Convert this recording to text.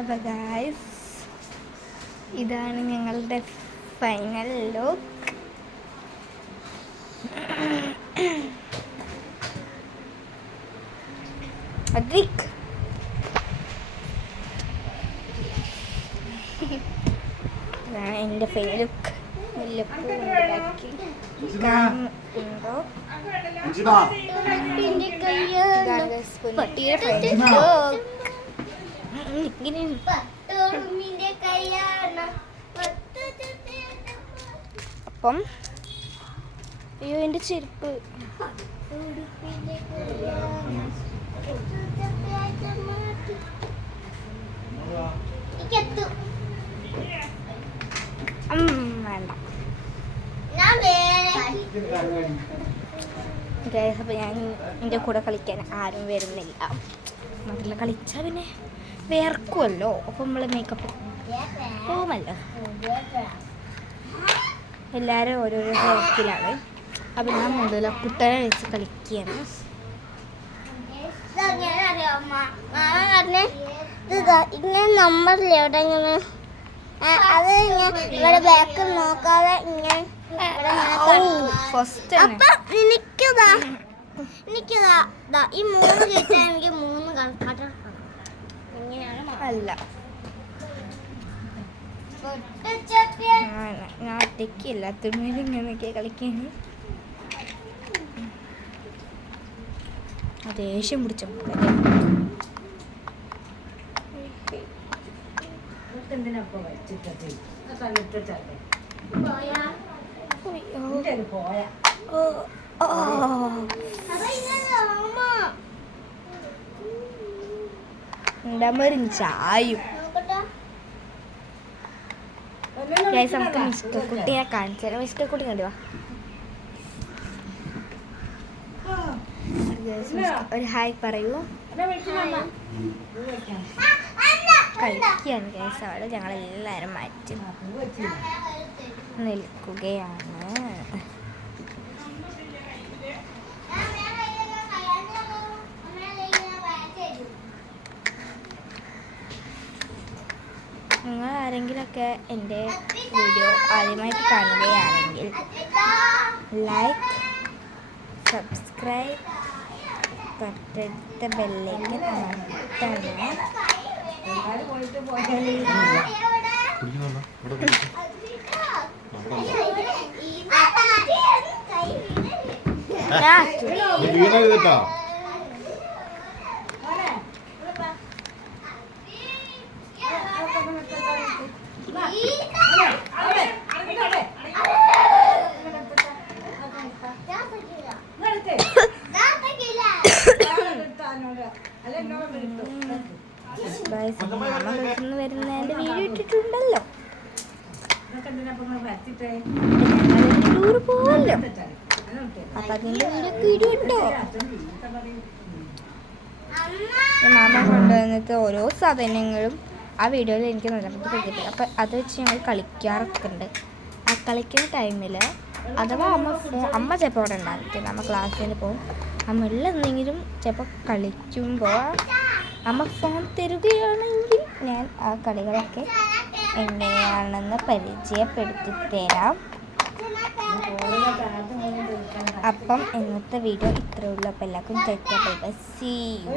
അപ്പോൾ ഗായ്സ്, ഇതാണ് ഞങ്ങളുടെ ഫൈനൽ ലുക്ക്. അധിക് ഇതാണ് എൻ്റെ ഫൈനൽ ലുക്ക്. ഉണ്ടോ പട്ടിയുടെ ഫൈനൽ ലുക്ക് ഇങ്ങനെ. അപ്പം അയ്യോ എൻ്റെ ചെരുപ്പ്. വേണ്ട ഗൈസ്, അപ്പം ഞാൻ എൻ്റെ കൂടെ കളിക്കാൻ ആരും വരുന്നില്ല. മറ്റുള്ള കളിച്ചാൽ പിന്നെ വേർക്കുമല്ലോ, അപ്പം നമ്മൾ മേക്കപ്പ് പോകുമല്ലോ. എല്ലാവരും ഓരോരോ വർക്കിലാണ്. അപ്പം ഞാൻ മുതല കുട്ടനെ വെച്ച് കളിക്കുകയാണ്. ഇങ്ങനെ നമ്പറില്ല ഇവിടെ ഇങ്ങനെ അത് ഇവിടെ ബാക്ക് നോക്കാതെ ഇങ്ങനെ ഫസ്റ്റ് അപ്പൊ എനിക്കതാ ഈ 3 കേട്ടാൽ എനിക്ക് 3 കളിക്കാട്ടം ഇങ്ങനെയാണ് അല്ല, ഞാൻ ഒറ്റയ്ക്ക് എല്ലാത്തിന്മേലും ഇങ്ങനെയൊക്കെ കളിക്കാന് ദേഷ്യം പിടിച്ച ചായും. നമുക്ക് മിസ്റ്റർ കുട്ടിയെ കാണിച്ചാലും മിസ്റ്റർ കുട്ടി കണ്ടുവാ. ഒരു ഹായ് പറയൂ. കളിക്കുകയാണ് ഗൈസ്. അവിടെ ഞങ്ങളെല്ലാവരും മാറ്റി നിൽക്കുകയാണ്. നിങ്ങൾ ആരെങ്കിലുമൊക്കെ എൻ്റെ വീഡിയോ ആദ്യമായിട്ട് കാണുകയാണെങ്കിൽ ലൈക്ക്, സബ്സ്ക്രൈബ്, തൊട്ടടുത്ത ബെല്ലേക്ക് അമർത്തണം. വരുന്നതിന്റെ വീഡിയോ ഇട്ടിട്ടുണ്ടല്ലോ. ടൂർ പോവല്ലോ, അപ്പൊ അതിന്റെ വീഡിയോ ഇട്ടോ. മാമ കൊണ്ടുവന്നിട്ട് ഓരോ സാധനങ്ങളും ആ വീഡിയോയിൽ എനിക്ക് നല്ലപോലെ കിട്ടി. അപ്പം അത് വെച്ച് ഞങ്ങൾ കളിക്കാറൊക്കെ ഉണ്ട്. ആ കളിക്കുന്ന ടൈമിൽ അഥവാ അമ്മ ചിലപ്പോൾ അവിടെ ഉണ്ടാകും. അമ്മ ക്ലാസ്സിൽ പോകും. അമ്മയിൽ എന്തെങ്കിലും ചിലപ്പോൾ കളിക്കുമ്പോൾ അമ്മ ഫോൺ തരുകയാണെങ്കിൽ ഞാൻ ആ കളികളൊക്കെ എങ്ങനെയാണെന്ന് പരിചയപ്പെടുത്തി തരാം. അപ്പം ഇന്നത്തെ വീഡിയോ ഇത്രയേ ഉള്ളൂ. അപ്പോൾ എല്ലാവർക്കും സീ യു.